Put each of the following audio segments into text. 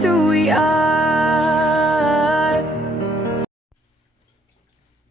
just who we are.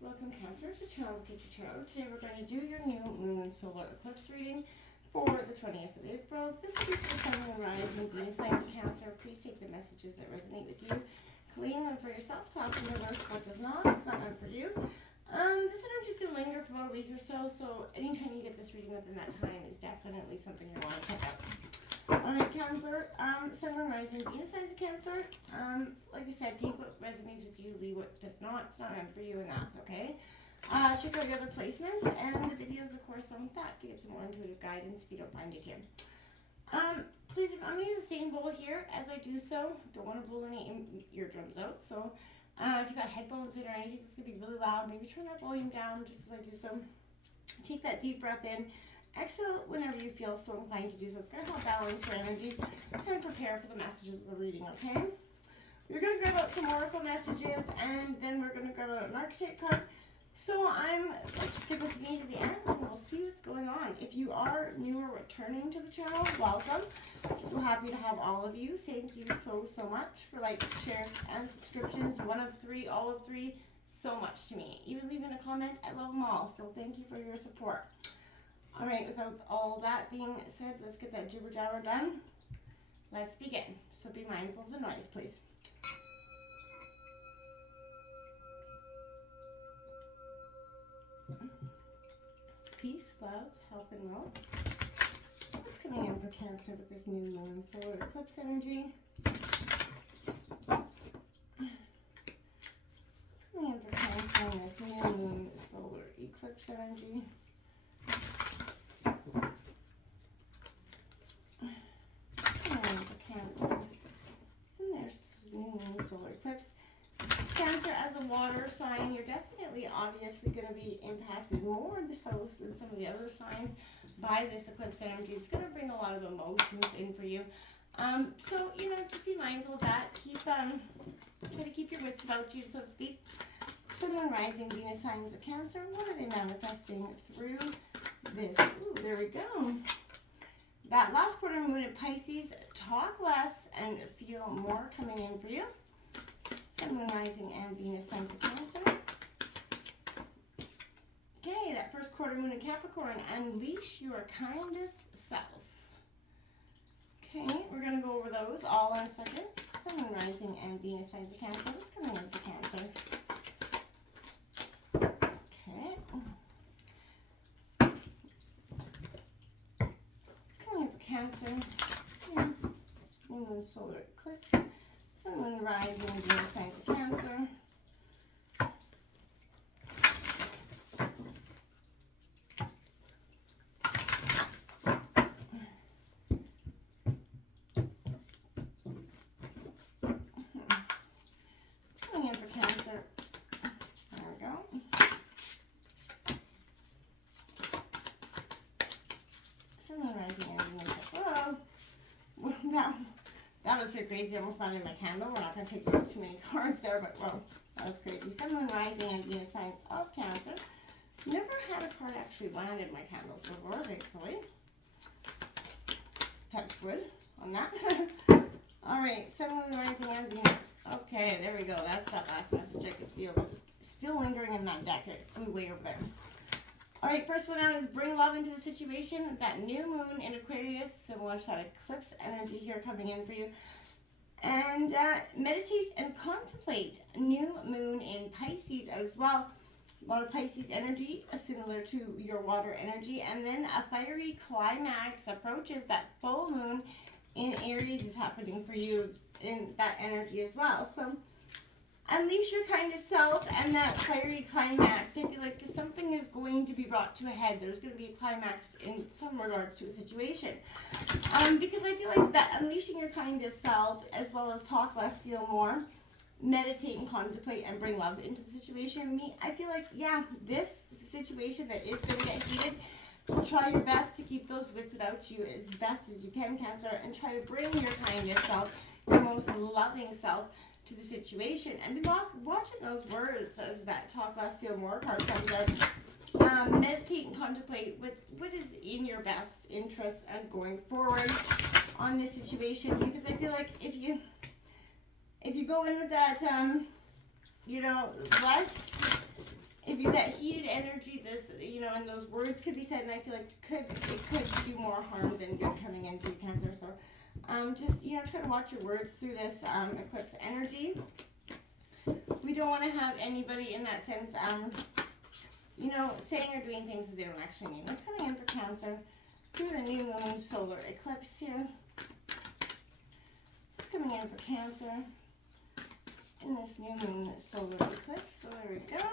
Welcome Cancer to Channel Future Tarot. Today we're going to do your new moon solar eclipse reading for the 20th of April. This week for Sun and Rising, Venus signs of Cancer. Please take the messages that resonate with you, claim them for yourself, toss in reverse what does not. It's not meant for you. This energy is going to linger for about a week or so, so anytime you get this reading within that time is definitely something you want to check out. Alright, Cancer, Sun and Rising, Venus signs of Cancer. Like I said, take what resonates with you, leave what does not. It's not meant for you, and that's okay. Check out the other placements and the videos that correspond with that to get some more intuitive guidance if you don't find it here. Please, I'm going to use the same bowl here as I do so. Don't want to blow any eardrums out, so if you got headphones in or anything that's going to be really loud, maybe turn that volume down just as I do so. Take that deep breath in. Exhale whenever you feel so inclined to do so. It's going to help balance your energies and prepare for the messages of the reading, okay? We're going to grab out some oracle messages, and then we're going to grab out an archetype card. So let's stick with me to the end, and we'll see what's going on. If you are new or returning to the channel, welcome. So happy to have all of you. Thank you so much for likes, shares, and subscriptions. 1 of 3, all of 3, so much to me. Even leaving a comment, I love them all. So thank you for your support. All right, without all that being said, let's get that jibber jabber done. Let's begin. So be mindful of the noise, please. Peace, love, health, and wealth. What's coming in for Cancer with this new moon solar eclipse energy? What's coming in for Cancer in this new moon solar eclipse energy? And there's new moon solar eclipse. Cancer, as a water sign, you're definitely obviously going to be impacted more so than some of the other signs by this eclipse energy. It's going to bring a lot of emotions in for you. So, just be mindful of that. Try to keep your wits about you, so to speak. Sun and Rising, Venus signs of Cancer. What are they manifesting through this? Ooh, there we go. That last quarter moon in Pisces, talk less and feel more coming in for you. Sun, Moon, Rising, and Venus signs of Cancer. Okay, that first quarter moon in Capricorn, unleash your kindest self. Okay, we're going to go over those all in a second. Sun, Moon, Rising, and Venus signs of Cancer. What's coming in for Cancer? Okay. Cancer, New Moon solar eclipse, Sun, Moon, Rising, Venus signs of Cancer. It's coming in for Cancer. There we go. Sun, Moon, Rising, and Venus. That was pretty crazy. Almost not in my candle. We're not going to take those too many cards there, but well, that was crazy. Sun, Moon, Rising, and Venus signs of Cancer. Never had a card actually land in my candles before, thankfully. Touch wood on that. All right, Sun, Moon, Rising, and Venus. Okay, there we go. That's that last message I could feel. It was still lingering in that deck. It flew way over there. All right, first one out is bring love into the situation. That new moon in Aquarius, similar to that eclipse energy here coming in for you. And meditate and contemplate. New moon in Pisces as well. A lot of Pisces energy, similar to your water energy. And then a fiery climax approaches. That full moon in Aries is happening for you in that energy as well. So unleash your kindest self and that fiery climax. I feel like something is going to be brought to a head. There's going to be a climax in some regards to a situation. Because I feel like that unleashing your kindest self, as well as talk less, feel more, meditate and contemplate and bring love into the situation. I feel like, yeah, this situation that is going to get heated, try your best to keep those wits about you as best as you can, Cancer, and try to bring your kindest self, your most loving self, to the situation, and be watching those words as that talk less, feel more card comes out. Meditate and contemplate what is in your best interest and going forward on this situation, because I feel like if you if you go in with that, you know, less, if you that heated energy, this, you know, and those words could be said, and I feel like it could do more harm than good coming into you, Cancer. So, just, you know, try to watch your words through this eclipse energy. We don't want to have anybody in that sense, you know, saying or doing things that they don't actually mean. What's coming in for Cancer through the new moon solar eclipse here? What's coming in for Cancer in this new moon solar eclipse? So there we go.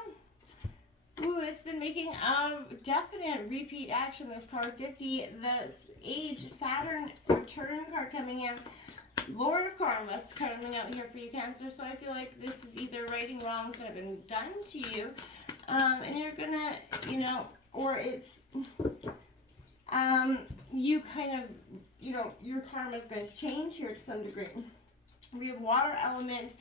Ooh, it's been making a definite repeat action, this card 50. The age Saturn return card coming in. Lord of Karma's coming out here for you, Cancer. So I feel like this is either righting wrongs that have been done to you. And you're gonna, you know, or it's, you kind of, you know, your karma is going to change here to some degree. We have water element,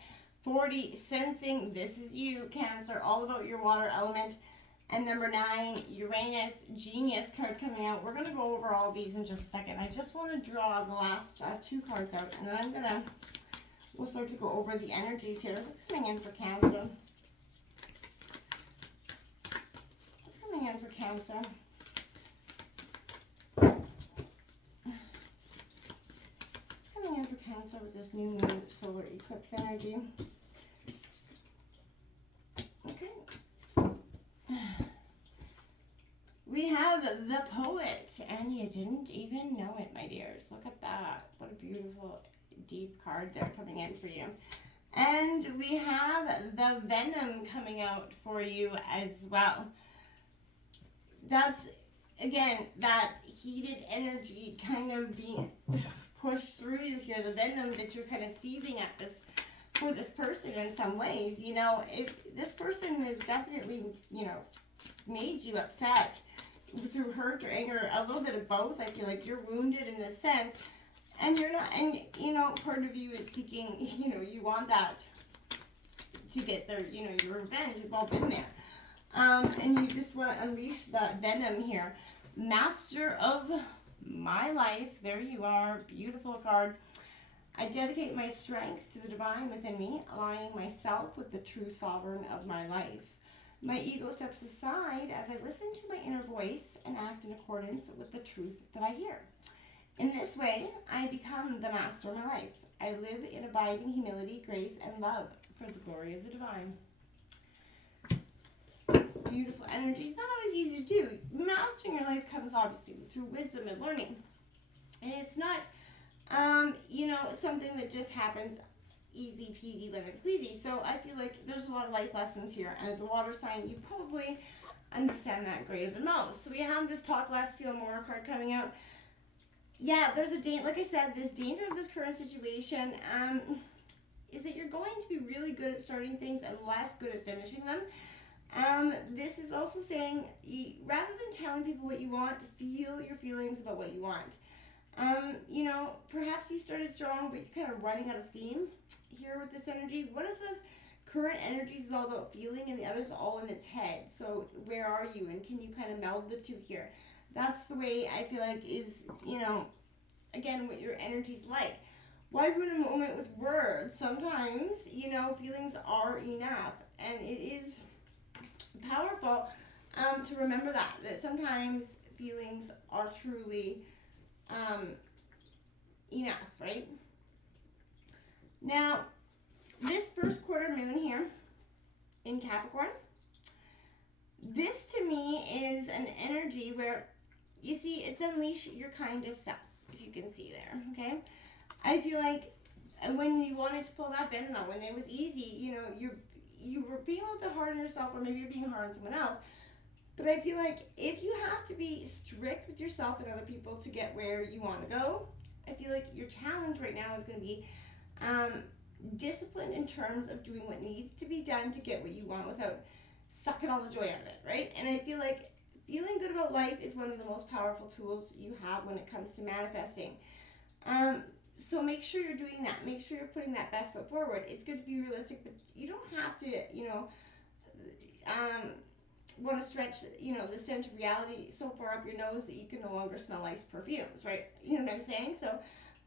40, sensing. This is you, Cancer, all about your water element. And number 9, Uranus, genius card coming out. We're going to go over all these in just a second. I just want to draw the last 2 cards out, and then we'll start to go over the energies here. What's coming in for Cancer? What's coming in for Cancer? What's coming in for Cancer with this new moon solar eclipse energy? We have the Poet, and you didn't even know it, my dears. Look at that. What a beautiful, deep card there coming in for you. And we have the Venom coming out for you as well. That's, again, that heated energy kind of being pushed through you here. The venom that you're kind of seething at this for this person in some ways. You know, if this person has definitely, you know, made you upset through hurt or anger, a little bit of both. I feel like you're wounded in this sense, and you're not, and you know, part of you is seeking, you know, you want that to get their, you know, your revenge. You've all been there, and you just want to unleash that venom here. Master of my life, there you are, beautiful card. I dedicate my strength to the divine within me, aligning myself with the true sovereign of my life. My ego steps aside as I listen to my inner voice and act in accordance with the truth that I hear. In this way, I become the master of my life. I live in abiding humility, grace, and love for the glory of the divine. Beautiful energy. It's not always easy to do. Mastering your life comes obviously through wisdom and learning. And it's not, you know, something that just happens easy peasy lemon squeezy. So I feel like there's a lot of life lessons here, and as a water sign you probably understand that greater than most. So we have this talk less, feel more card coming out. Yeah, there's a danger, like I said, this danger of this current situation is that you're going to be really good at starting things and less good at finishing them. This is also saying, rather than telling people what you want, feel your feelings about what you want. You know, perhaps you started strong, but you're kind of running out of steam here with this energy. One of the current energies is all about feeling, and the other's all in its head. So where are you, and can you kind of meld the two here? That's the way I feel like is, you know, again, what your energy's like. Why ruin a moment with words? Sometimes, you know, feelings are enough, and it is powerful to remember that sometimes feelings are truly enough, right? Now, this first quarter moon here in Capricorn, this to me is an energy where, you see, it's unleash your kindest self, if you can see there, okay? I feel like when you wanted to pull that venom out, when it was easy, you know, you were being a little bit hard on yourself, or maybe you're being hard on someone else. But I feel like if you have to be strict with yourself and other people to get where you want to go, I feel like your challenge right now is going to be disciplined in terms of doing what needs to be done to get what you want without sucking all the joy out of it, right? And I feel like feeling good about life is one of the most powerful tools you have when it comes to manifesting. So make sure you're doing that. Make sure you're putting that best foot forward. It's good to be realistic, but you don't have to, you know, want to stretch, you know, the scent of reality so far up your nose that you can no longer smell life's perfumes, right? You know what I'm saying? So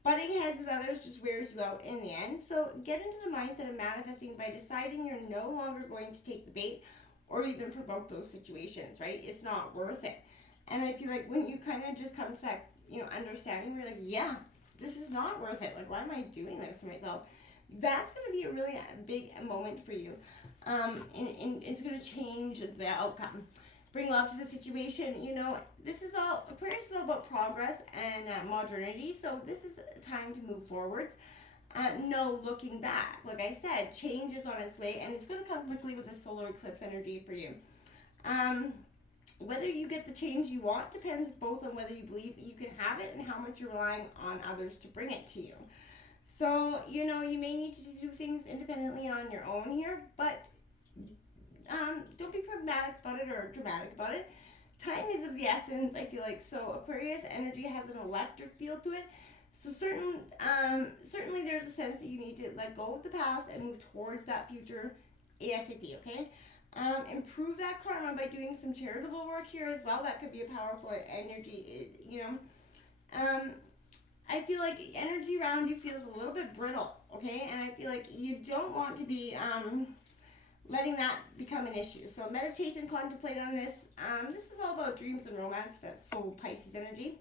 Butting heads with others just wears you out in the end. So get into the mindset of manifesting by deciding you're no longer going to take the bait or even provoke those situations, right? It's not worth it. And I feel like when you kind of just come to that, understanding, you're like, yeah, this is not worth it. Like, why am I doing this to myself? That's going to be a really big moment for you. And it's going to change the outcome. Bring love to the situation. This is all, Aquarius is all about progress and modernity. So this is a time to move forwards. No looking back. Like I said, change is on its way, and it's going to come quickly with a solar eclipse energy for you. Whether you get the change you want depends both on whether you believe you can have it and how much you're relying on others to bring it to you. So, you may need to do things independently on your own here, but don't be pragmatic about it or dramatic about it. Time is of the essence, I feel like. So Aquarius energy has an electric feel to it. So certainly there's a sense that you need to let go of the past and move towards that future ASAP, okay? Improve that karma by doing some charitable work here as well. That could be a powerful energy, I feel like energy around you feels a little bit brittle, okay? And I feel like you don't want to be letting that become an issue. So meditate and contemplate on this. This is all about dreams and romance. That's soul Pisces energy.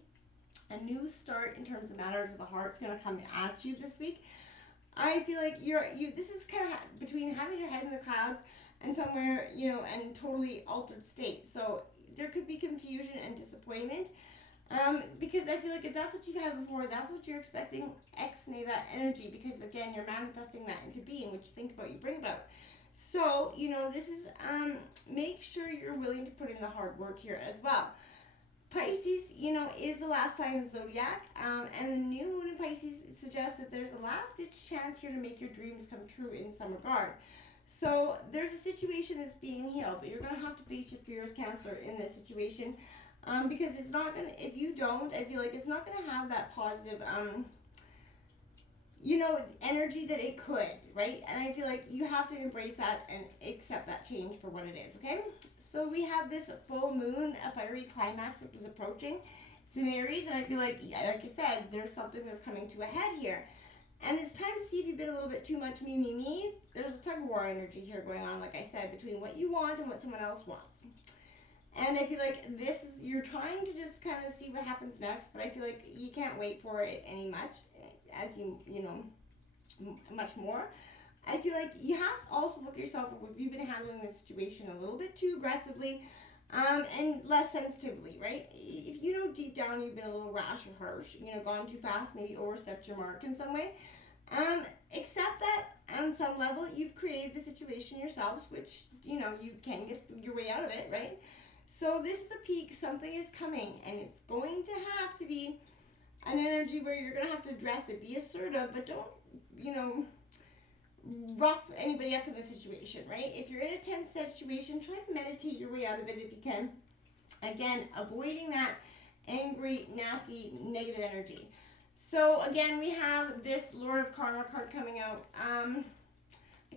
A new start in terms of matters of the heart is going to come at you this week. I feel like this is kind of between having your head in the clouds and somewhere, and totally altered state. So there could be confusion and disappointment. Because I feel like if that's what you've had before, that's what you're expecting, ex-nay that energy, because again, you're manifesting that into being. What you think about, you bring about. So, this is, make sure you're willing to put in the hard work here as well. Pisces, is the last sign of the zodiac, and the new moon in Pisces suggests that there's a last-ditch chance here to make your dreams come true in some regard. So there's a situation that's being healed, but you're going to have to face your fears, Cancer, in this situation, because it's not going to, if you don't, I feel like it's not going to have that positive, energy that it could, right? And I feel like you have to embrace that and accept that change for what it is, okay? So we have this full moon, a fiery climax that is approaching. It's in Aries, and I feel like I said, there's something that's coming to a head here. And it's time to see if you've been a little bit too much me. There's a tug of war energy here going on, like I said, between what you want and what someone else wants. And I feel like you're trying to just kind of see what happens next, but I feel like you can't wait for it any much, as much more. I feel like you have to also look at yourself if you've been handling this situation a little bit too aggressively and less sensitively, right? If deep down you've been a little rash or harsh, gone too fast, maybe overstepped your mark in some way, accept that on some level you've created the situation yourselves, which, you can get your way out of it, right? So this is a peak, something is coming, and it's going to have to be an energy where you're going to have to address it, be assertive, but don't, rough anybody up in the situation, right? If you're in a tense situation, try to meditate your way out of it if you can. Again, avoiding that angry, nasty, negative energy. So again, we have this Lord of Karma card coming out. I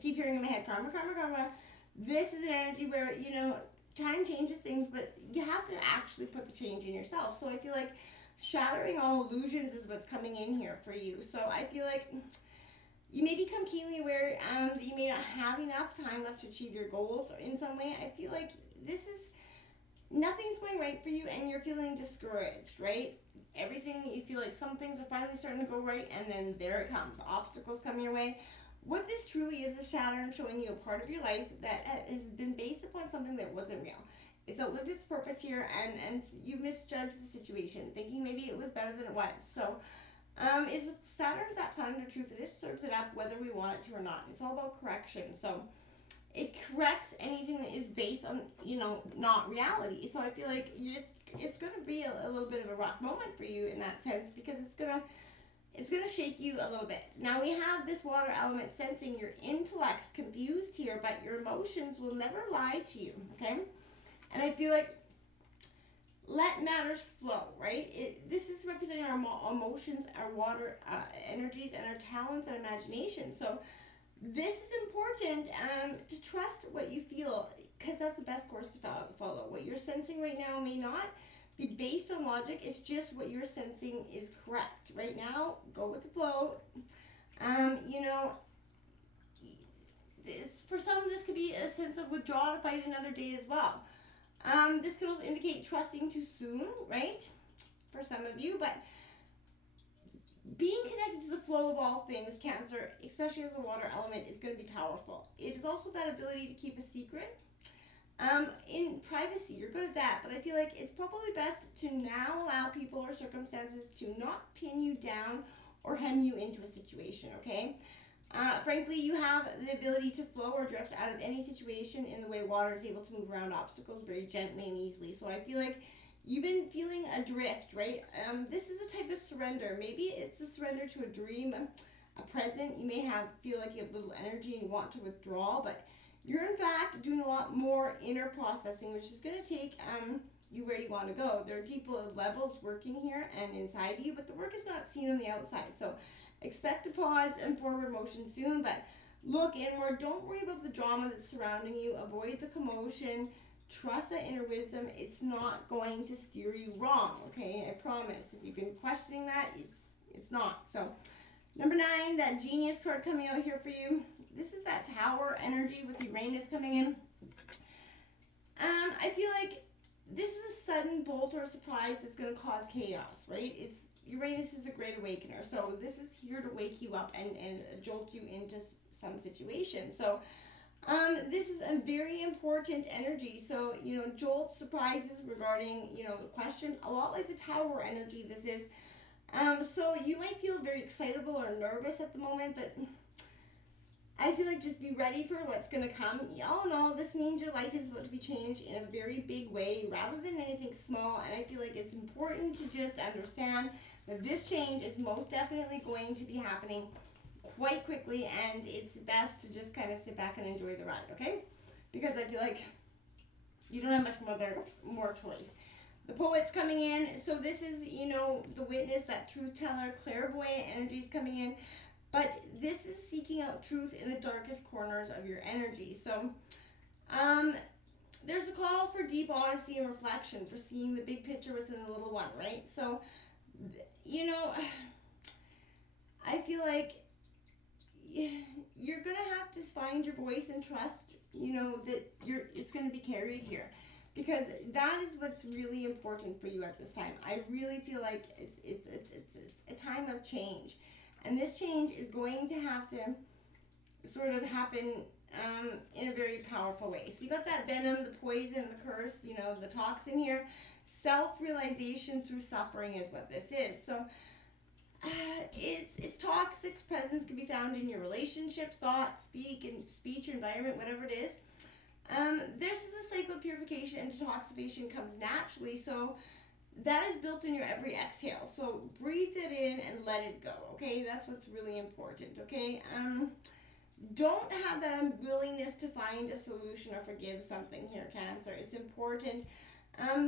keep hearing in my head, karma. This is an energy where, time changes things, but you have to actually put the change in yourself. So I feel like shattering all illusions is what's coming in here for you. So I feel like you may become keenly aware that you may not have enough time left to achieve your goals in some way. I feel like nothing's going right for you and you're feeling discouraged, right? Everything, you feel like some things are finally starting to go right, and then there it comes, obstacles coming your way. What this truly is Saturn showing you a part of your life that has been based upon something that wasn't real. It's outlived its purpose here, and you misjudged the situation, thinking maybe it was better than it was. So, Saturn is that planet of truth, and it serves it up whether we want it to or not. It's all about correction. So, it corrects anything that is based on, not reality. So I feel like it's going to be a little bit of a rough moment for you in that sense, because it's gonna shake you a little bit. Now we have this water element sensing your intellect's confused here, but your emotions will never lie to you, okay? And I feel like let matters flow, right? This is representing our emotions, our water energies, and our talents and imagination. So this is important to trust what you feel, because that's the best course to follow. What you're sensing right now may not be based on logic. It's just what you're sensing is correct. Right now, go with the flow. You know, for some, this could be a sense of withdrawal to fight another day as well. This could also indicate trusting too soon, right? For some of you, but being connected to the flow of all things, Cancer, especially as a water element, is going to be powerful. It is also that ability to keep a secret. In privacy, you're good at that, but I feel like it's probably best to now allow people or circumstances to not pin you down or hem you into a situation, okay? Frankly, you have the ability to flow or drift out of any situation in the way water is able to move around obstacles very gently and easily. So I feel like you've been feeling adrift, right? This is a type of surrender. Maybe it's a surrender to a dream, a present. You may feel like you have little energy and you want to withdraw, but you're in fact doing a lot more inner processing, which is going to take you where you want to go. There are deeper levels working here and inside you, but the work is not seen on the outside. So expect a pause and forward motion soon, but look inward. Don't worry about the drama that's surrounding you. Avoid the commotion. Trust that inner wisdom. It's not going to steer you wrong, okay? I promise. If you've been questioning that, it's not. So, number 9, that Genius card coming out here for you. This is that Tower energy with Uranus coming in. I feel like this is a sudden bolt or surprise that's going to cause chaos, right? Uranus is a great awakener, so this is here to wake you up and jolt you into some situation. So this is a very important energy. So, jolt surprises regarding, the question, a lot like the Tower energy this is. So you might feel very excitable or nervous at the moment, but I feel like just be ready for what's going to come. All in all, this means your life is about to be changed in a very big way rather than anything small. And I feel like it's important to just understand that this change is most definitely going to be happening quite quickly, and it's best to just kind of sit back and enjoy the ride, okay? Because I feel like you don't have much more choice. The Poet's coming in, so this is, the witness, that truth teller, clairvoyant energy is coming in. But this is seeking out truth in the darkest corners of your energy. So there's a call for deep honesty and reflection, for seeing the big picture within the little one, right? So, I feel like you're going to have to find your voice and trust, that it's going to be carried here. Because that is what's really important for you at this time. I really feel like it's a time of change. And this change is going to have to sort of happen in a very powerful way. So you got that venom, the poison, the curse, the toxin here. Self-realization through suffering is what this is. So it's toxic presence can be found in your relationship, thought, speech, environment, whatever it is. This is a cycle of purification and detoxification comes naturally. So that is built in your every exhale. So breathe it in and let it go, okay? That's what's really important, okay? Don't have that unwillingness to find a solution or forgive something here, Cancer. It's important.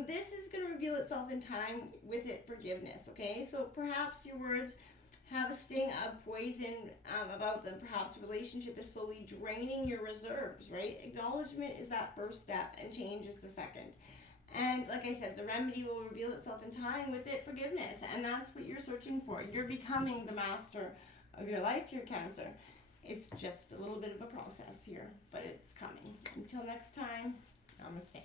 This is going to reveal itself in time with forgiveness, okay? So perhaps your words have a sting of poison about them. Perhaps the relationship is slowly draining your reserves, right? Acknowledgement is that first step and change is the second. And like I said, the remedy will reveal itself in time with forgiveness. And that's what you're searching for. You're becoming the master of your life, your Cancer. It's just a little bit of a process here, but it's coming. Until next time, namaste.